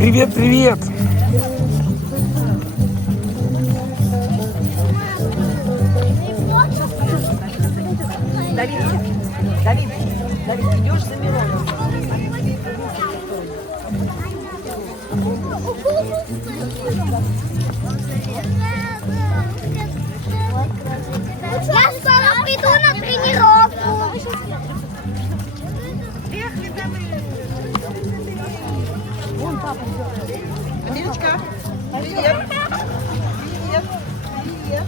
Привет, привет! Давид, идешь за Мироном. Я скоро приду на тренировку. Вон папа идет. Амелечка, привет. Привет. Привет.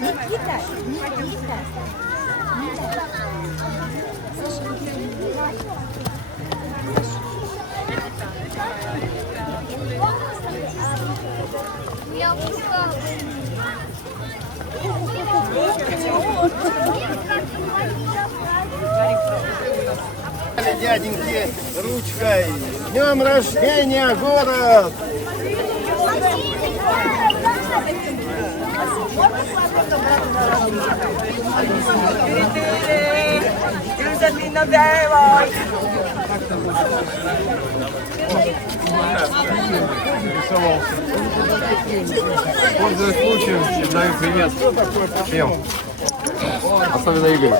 Никита, Никита. Я устала. Дяденьки, ручкой. С днем рождения, город! Пользуясь случаем, передаю привет всем, особенно Игорю.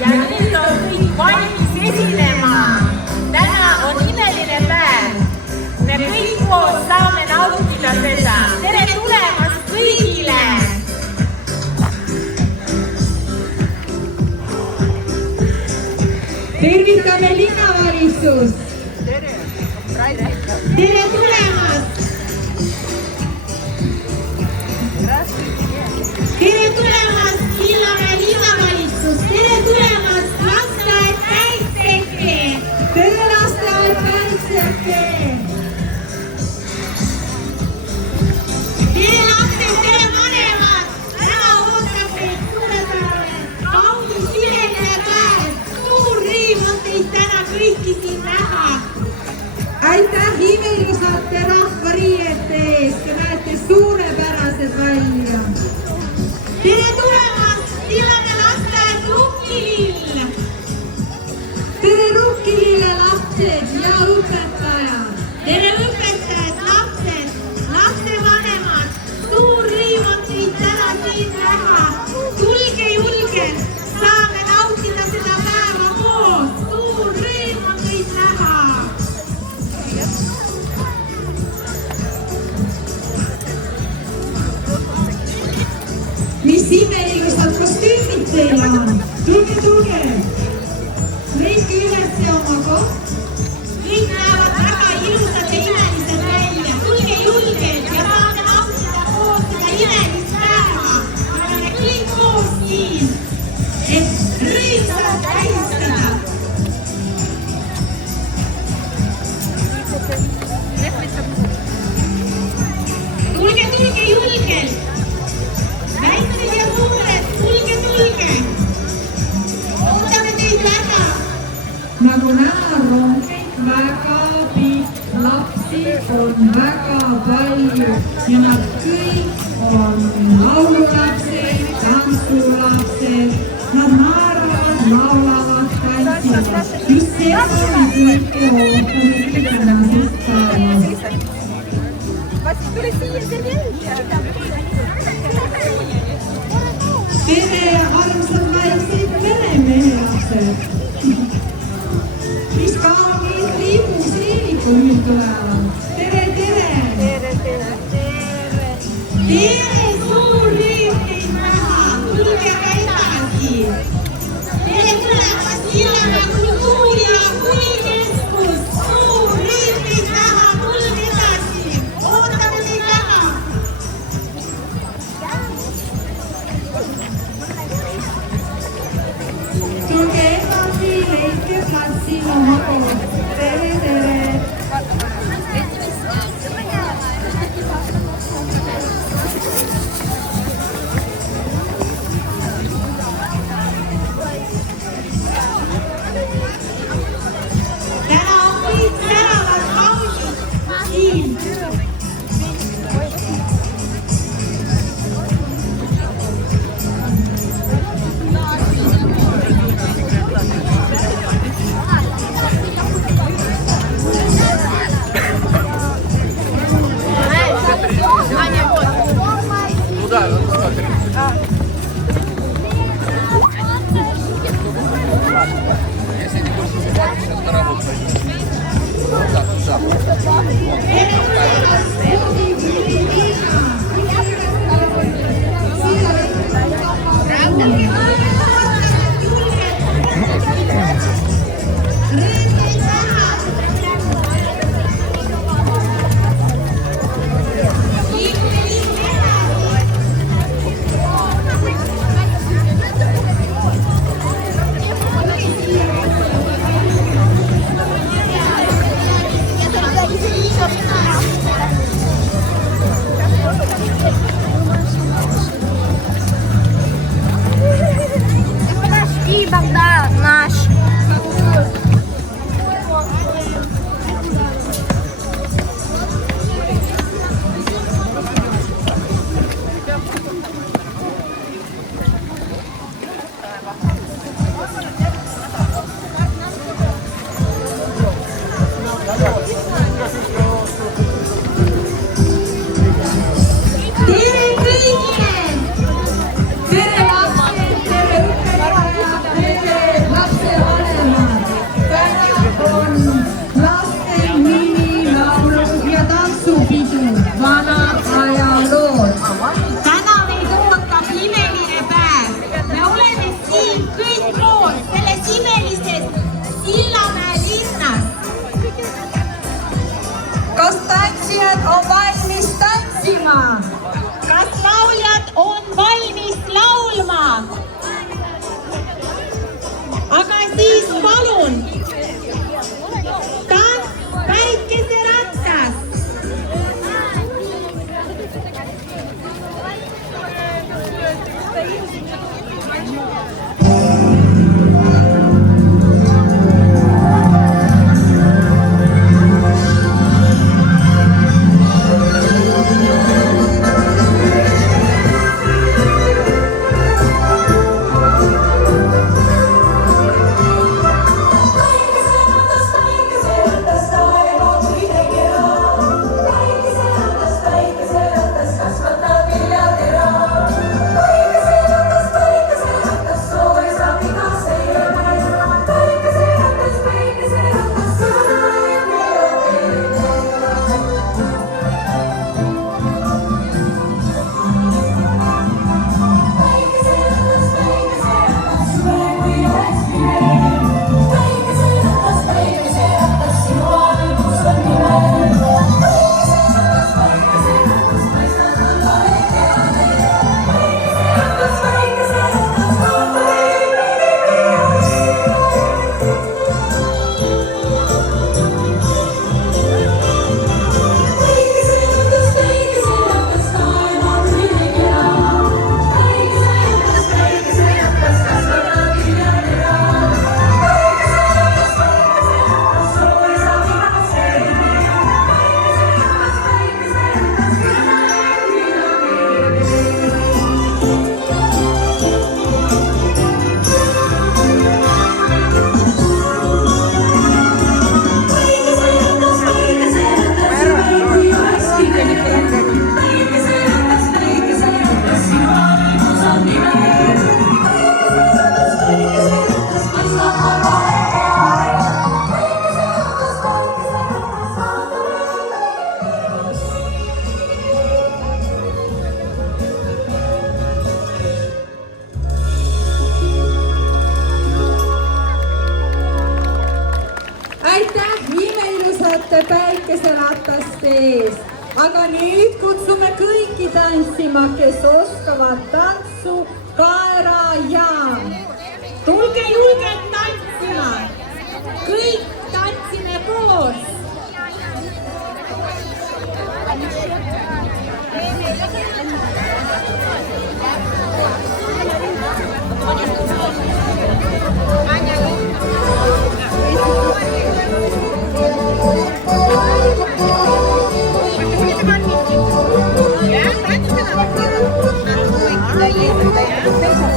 Ja nüüd on kõik valmis esinema. Täna on imeline päev. Me kõik koos saame nautida seda. Tere tulemast kõigile! Tervitame linnavalitsust! Tere tulemast! Tere tulemast Sillamäe linnavalitsus! Tere tulemast lasteaed Päitseke! Tere lasteaed Päitseke! Tere lapsed, tere vanemad! Täna ootab meid suurepärane kaunis imeline päev! Suur rõõm on teid täna kõiki siin näha! Aitäh imelisate rahvariiete eest, te näete suurepärased välja! Tere tulemast Sillamäe lasteaed Rukkilill! Tere Rukkilille lapsed ja õpetajad! Tere õpetajad, lapsed, lapsevanemad! Suur rõõm on teid täna siin näha! Tulge mis imeilusad kostüümid teil on. Tulge. Leidke üles oma koht. Kõik näevad väga ilusad ja imelised välja. Tulge julgelt ja saame nautida koos seda imelist päeva. Me oleme kõik koos siin, et rõõmsalt tähistada. Tulge julgelt. Väiksed ja suured, tulge. Ootame teid väga. Nagu näha, rongeid väga pikk, lapsi on väga palju ja nad kõik on laululapsed, tantsulapsed. Nad naeravad, laulavad, tantsivad. Just seda me kõike ootame tänasest päevast. Tere, armsad väiksed meremehelapsed, mis kaunid liibuseenikud nüüd tulevad. Tere! Tere, suur rõõm teid näha, tulge aga edasi. Tere tulemast Sillamäe kultuuri- ja huvikeskus, suur rõõm teid näha, tulge edasi, ootame teid väga. Tulge edasi, leidke platsil oma koht. Tere! Täna on kõik tänavad kaunid siin. nüüd kutsume kõiki tantsima, kes oskavad tantsu kaerajaan. Tulge julgelt tantsima, kõik tantsime koos. Ya, kan? Kita nggak pergi. Nanti kita